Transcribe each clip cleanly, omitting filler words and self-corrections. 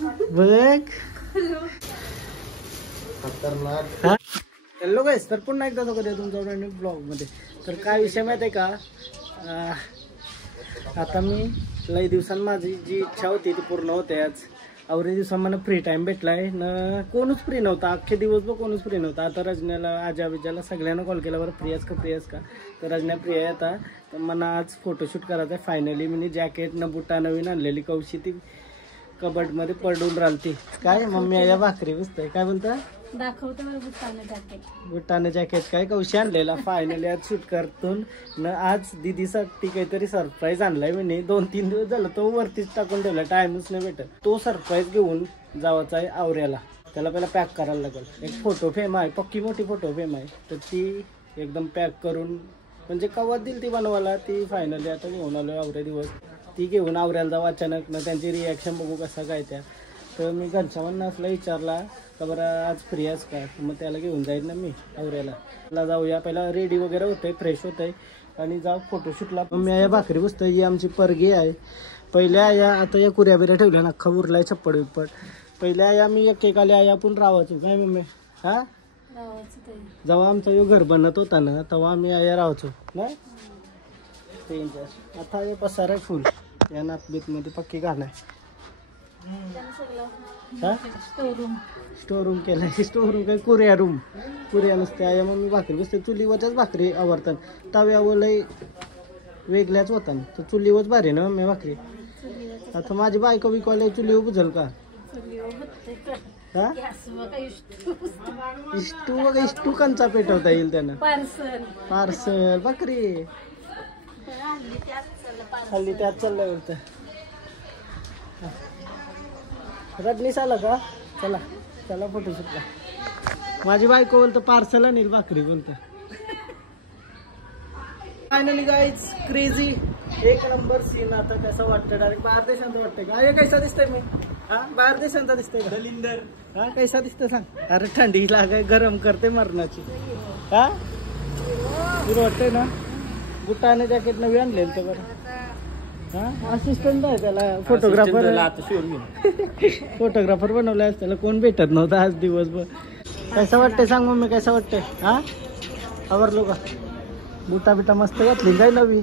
बघ हॅलो गाईस, तर पुन्हा एकदा करूया तुमच्या ब्लॉग मध्ये. तर काय विषय माहिती आहे का, आता मी लई दिवसांनी माझी जी इच्छा होती ती पूर्ण होते. आज अवरे दिवसांनी मला फ्री टाइम भेटलाय न, कोणच फ्री नव्हता अख्खे दिवसभर, कोणच फ्री नव्हता. आता रजनीला, आजा विजाला सगळ्यांना कॉल केला, बरं फ्री आहेस का. तर रजन्या फ्री आहे आता. तर मला आज फोटोशूट करायचा आहे फायनली. मी जॅकेट न बुटा नवीन आणलेली, कौशी ती कबड मध्ये पडून राहती. काय मम्मी या भाकरी बसतंय, काय बोलता दाखवतो बुटाने जॅकेट काय कौशी आणलेला फायनली आज शूट करतून न. आज दीदीसाठी काहीतरी सरप्राईज आणलाय मी, 2-3 दिवस झालं तो वरतीच टाकून ठेवला, टाइमच नाही भेटत. तो सरप्राईज घेऊन जावाचा आहे आवऱ्याला. त्याला पहिला पॅक करायला लागेल. एक फोटो फ्रेम आहे, पक्की मोठी फोटो फ्रेम आहे, तर ती एकदम पॅक करून म्हणजे कवच दिली ती बनवायला. ती फायनली आता घेऊन आलो आवऱ्या दिवस. ती घेऊन आवऱ्याला जाऊ अचानक ना, त्यांची रिॲक्शन बघू कसं काय त्या. तर मी घनश्यामांना असला विचारला का बरं आज फ्री आहेस का, मग त्याला घेऊन जाईल ना मी आवऱ्याला. जाऊया पहिला, रेडी वगैरे होतंय, फ्रेश होतंय आणि जाऊ फोटोशूटला. मी या भाकरी बसतोय, जी आमची परगी आहे. पहिल्या या आता या कुऱ्या बिऱ्या ठेवल्या ना, अख्खा उरलाय छप्पड बिप्पड. पहिल्या या मी एक आल्या या आपण राहायचो काय मम्मी. हा जेव्हा आमचा यो घर बनत होता ना, तेव्हा आम्ही या राहायचो ना. आता हे पसार आहे फुल, या नातबीत मध्ये पक्की घाण आहे. स्टोर रूम केलाय, स्टोर रूम काय कुऱ्या रूम, कुऱ्या नसत्या. या मग मी भाकरी बसते, चुलीवरच्याच भाकरी आवडतात. तव्यावर लय वेगळ्याच होता, तर चुलीवरच भारी ना मी भाकरी. आता माझी बायको बिकवायला चुलीवर बुजल का. इष्टू कंचा पेटवता येईल त्यानं. पार्सल भाकरी खाल्ली त्यात चाललंय बोलत. रजनीस आला का, चला चला फोटोशूटला. माझी बायको बोलतो पार्सल आणील भाकरी बोलतो. फायनली गाईज क्रेझी एक नंबर सीन. आता कसं वाटतं, डायरेक्ट बाहेर देशांचं वाटतंय का. अरे कैसा दिसतंय मी, हा बाहेर देशांचा दिसतंय का दलिंदर. हा कैसा दिसतंय सांग. अरे थंडी लागाय, गरम करते मरणाची. हा वाटतंय ना. बुटाने जॅकेट नवी आणलेलं तर बरं. हा असिस्टंट आहे त्याला, फोटोग्राफर बनवलाय त्याला. कोण भेटत नव्हतं आज दिवसभर. कैसा वाटतंय सांग मम्मी, कैसा वाटतंय. हा आवरलो का, बुटा बिटा मस्त घातली काय नवी.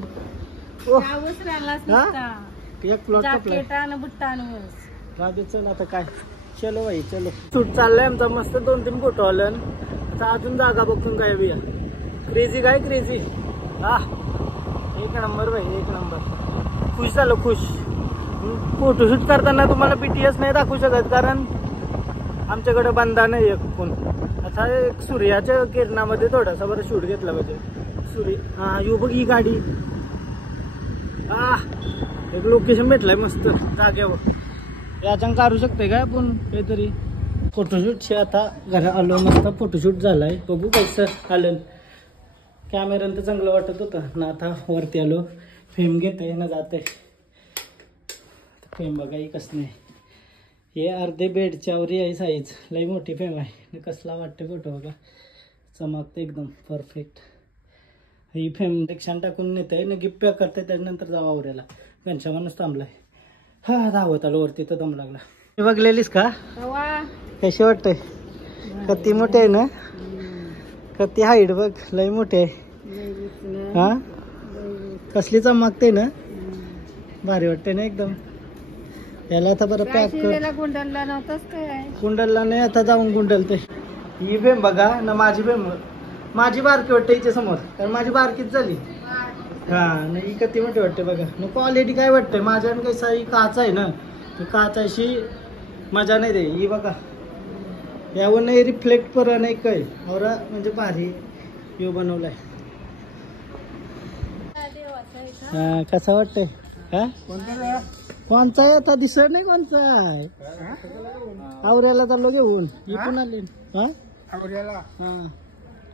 एक प्लॉट राहते. चल आता काय, चलो भाई चलो. शूट चाललंय आमचा मस्त, 2-3 फोटो आलं. आता अजून जागा बघून काय बिया. क्रेझी काय क्रेझी. हा एक नंबर भाई, एक नंबर. खुश झालो, खुश. फोटोशूट करताना तुम्हाला BTS नाही दाखवू शकत, कारण आमच्याकडे बंदा नाही एक कोण. आता एक सूर्याच्या किरणामध्ये थोडासा बरं शूट घेतला पाहिजे. सूर्य हा यू बघ ही गाडी. एक लोकेशन भेटलंय मस्त जागेवर, याच्या काढू शकते काय आपण काहीतरी फोटोशूटचे. आता घरा आलो, मस्त फोटोशूट झालाय. बघू कसं आलं. कॅमेऱ्यानं तर चांगलं वाटत होतं ना. आता वरती आलो, फेम घेते ना जाते. फेम बघा ही कसं नाही, हे अर्धे बेडच्या वरी आहे साईज, लई मोठी फेम आहे. कसला वाटते फोटो बघा, चमकते एकदम परफेक्ट. ही फेम रिक्षान टाकून नेते ना, गिफ्ट पॅक करते, त्याच्यानंतर जावा आवऱ्याला. घनश्यामानच थांबलाय. हा धावत आलो वरती, तर दम लागला. बघलेलीस का कशी वाटतंय. कती मोठे आहे ना, कती हाईट बघ, लई मोठे आहे. हा कसली चमकते ना, भारी वाटते ना एकदम. याला आता बरं पॅक कर. कुंडलला नाही, आता जाऊन कुंडलते. ही फेम बघा ना, माझी फेम, माझी बारकी वाटते हिच्या समोर, कारण माझी बारकीच झाली. हा नाही किती मोठी वाटते बघा. मग क्वालिटी काय वाटते माझ्या कैसा, ही काच आहे ना, काचाशी मजा नाही दे. ही बघा यावर नाही रिफ्लेक्ट पर नाही काय और म्हणजे भारी यो बनवलाय. हा कसा वाटतंय. हा कोणचा आहे आता दिसत नाही कोणचा आहे. आवऱ्याला चाललो घेऊन, इथून आली. हा हा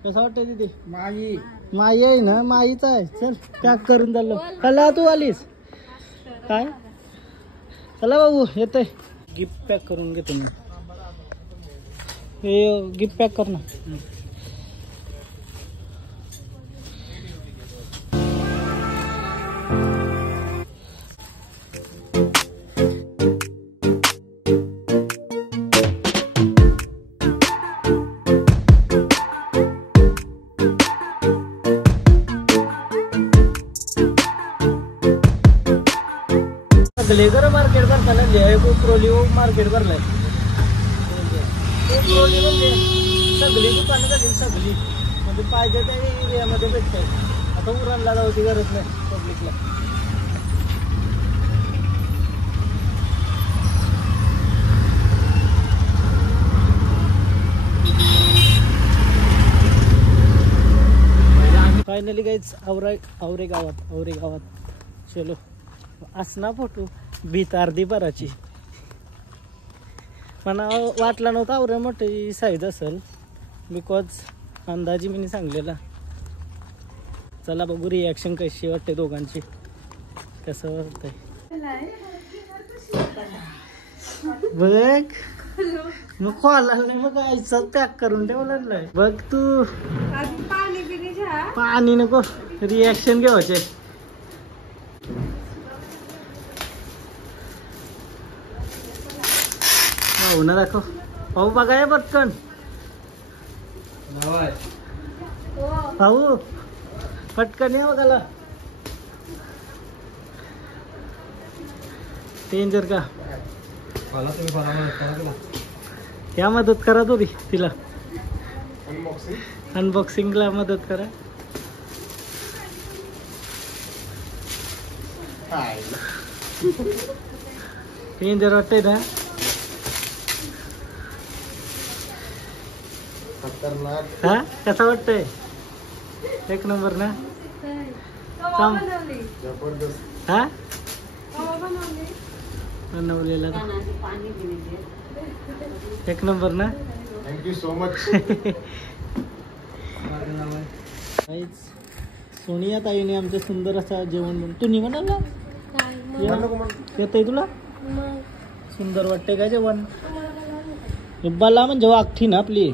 कसं वाटतंय तिथे. माई आहे ना, माईच आहे. चल पॅक करून चाललो. चला तू आलीस काय, चला बाबू येते. गिफ्ट पॅक करून घेतो मी. हे गिफ्ट पॅक कर ना. मार्केट भरलाय. म्हणजे सगळी दुकानं झाली सगळी, म्हणजे पाहिजे त्या एरियामध्ये भेटतंय. आता उरणला जाऊची गरज नाही पब्लिकला. फायनली गाईज आवरे गावात चलो. असना फोटो भीत अर्धी भराची. मला वाटलं नव्हतं आवरे मोठी साईज असेल, बिकॉज अंदाजी मी सांगलेला. चला बघू रिॲक्शन कशी वाटते दोघांची, कसं वाटतंय बघ. मग खोला नाही मग आईचाच पॅक करून ठेवलं. बघ तू पाणी नको, रिॲक्शन घ्यायचे. भाऊ ना दाखव, भाऊ बघाय पटकन. भाऊ पटकन या बघायला. डेंजर का क्या मदत करा थोडी तिला, अनबॉक्सिंगला मदत करा. डेंजर वाटतंय ना. हा कसा वाटतंय? एक नंबर ना. हा बनवलेला एक नंबर ना. Thank you so much. सोनिया ताईने आमचं सुंदर असं जेवण बनवलं. तू नाही बनवलं? येतंय तुला? सुंदर वाटतंय का जेवण? बाला म्हणजे वागठी ना आपली.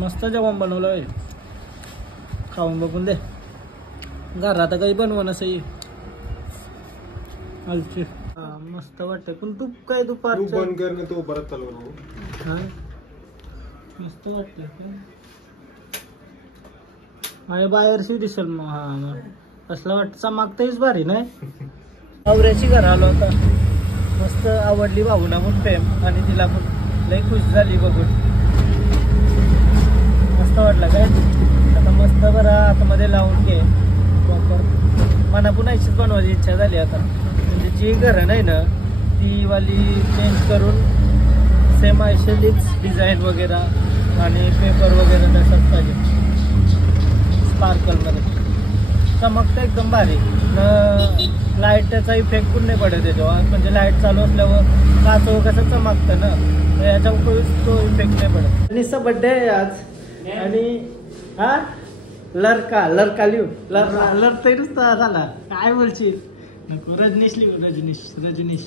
मस्त जेवण बनवलं. खाऊन बघून दे. घरात काही बनव नसई आलची. मस्त वाटत. पण तू काय दुपार बंद कर तो परत चालू. मस्त वाटत. आणि बाहेरशी दिसेल मग. हा मग असला वाटत चमकतेच भारी नाही. आवऱ्याची घर आलो होता. मस्त आवडली भाऊना पण प्रेम, आणि तिला पण लई खुश झाली बघून. मस्त वाटलं काय. आता मस्त बरं आतमध्ये लावून घे प्रॉपर. मला पुन्हा अशीच बनवायची इच्छा झाली आता. म्हणजे जी घरं नाही ना ती वाली चेंज करून सेम आयशेलीच डिझाईन वगैरे आणि पेपर वगैरे तसंच पाहिजे. स्पार्कलमध्ये चमकतं एकदम भारी. लाईटचा इफेक्ट पण नाही पडत त्याच्यावर. म्हणजे लाईट चालू असल्यावर काचो कसं चमकतं ना, याच्यावर तो इफेक्ट नाही पडत. निस्सा बड्डे आहे आज. आणि हा लरका लिहू. लरतय नुसता झाला. काय बोलशील? नको. रजनीश लिहू. रजनीश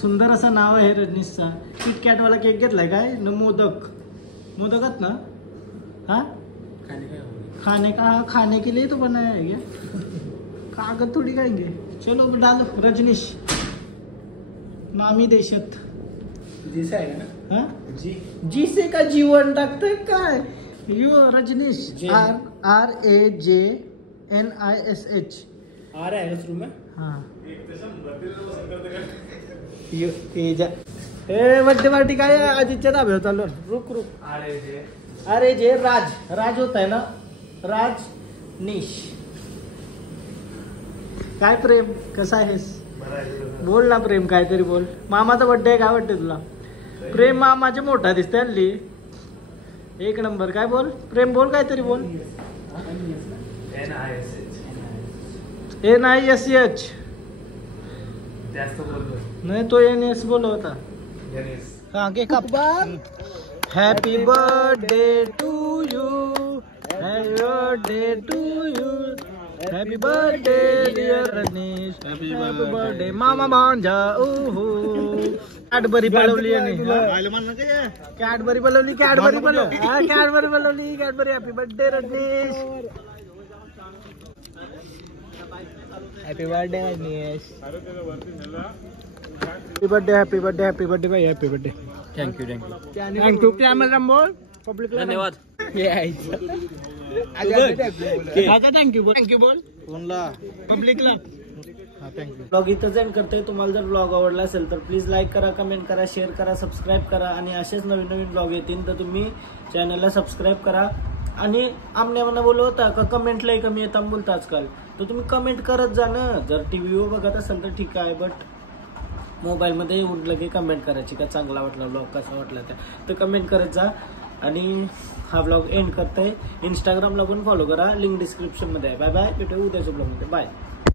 सुंदर असं नाव आहे रजनीशचा. किटकॅटवाला केक घेतलाय काय न. मोदकात ना. हा खाने के लिए तो बनाया है क्या? कागज थोड़ी खाएंगे. चलो डालो रजनीश. नामी देशात जीसा आहे ना. हा जी से का जीवन टाकतंय काय. यो रजनीश. RAJNISH. आ रहा है उस रूम में. हाँ बर्थडे पार्टी काय आजीच्या धाब्यावर चालू. रुक RAJ राज होत आहे ना. राजनीश. काय प्रेम कसा आहेस? बोल ना प्रेम, काहीतरी बोल. मामाचा बर्थडे आहे. काय वाटते तुला? प्रेम मामाचे मोठा दिसते हल्ली. एक नंबर. काय बोल प्रेम, बोल काहीतरी बोल. NISH नाही तो NS बोल होता. Happy birthday to you. Happy birthday to you. Happy birthday dear Rajneesh. Happy birthday मामा भांजा. ओहो कॅडबरी बनवली. कॅडबरी बनवली. Happy birthday Rajneesh. Happy birthday Rajneesh. Happy birthday भाई. Happy birthday. थँक्यू कॅमेरा बोल पब्लिकला. धन्यवाद. थँक्यू बोल. कोणला? पब्लिकला. हाँ थैंक यू. ब्लॉग इथंच एंड करते. तुम्हाला जर ब्लॉग आवडला असेल तर प्लीज लाईक करा, कमेंट करा, शेअर करा, सबस्क्राईब करा आणि असेच नवीन नवीन ब्लॉग येतील तर तुम्ही चॅनलला सबस्क्राईब करा. आणि आमने बोलू होता का कमेंट लई कमी येतात बोलता आजकाल, तर तुम्ही कमेंट करत जा ना. जर टीव्हीवर बघत असाल तर ठीक आहे, बट मोबाईलमध्ये येऊन लगे कमेंट करायची का चांगला वाटला ब्लॉग, कसा वाटला तर कमेंट करत जा. आणि हा ब्लॉग एंड करताय. इंस्टाग्रामला पण फॉलो करा, लिंक डिस्क्रिप्शनमध्ये आहे. बाय बाय, भेटू उद्याच्या ब्लॉगमध्ये. बाय.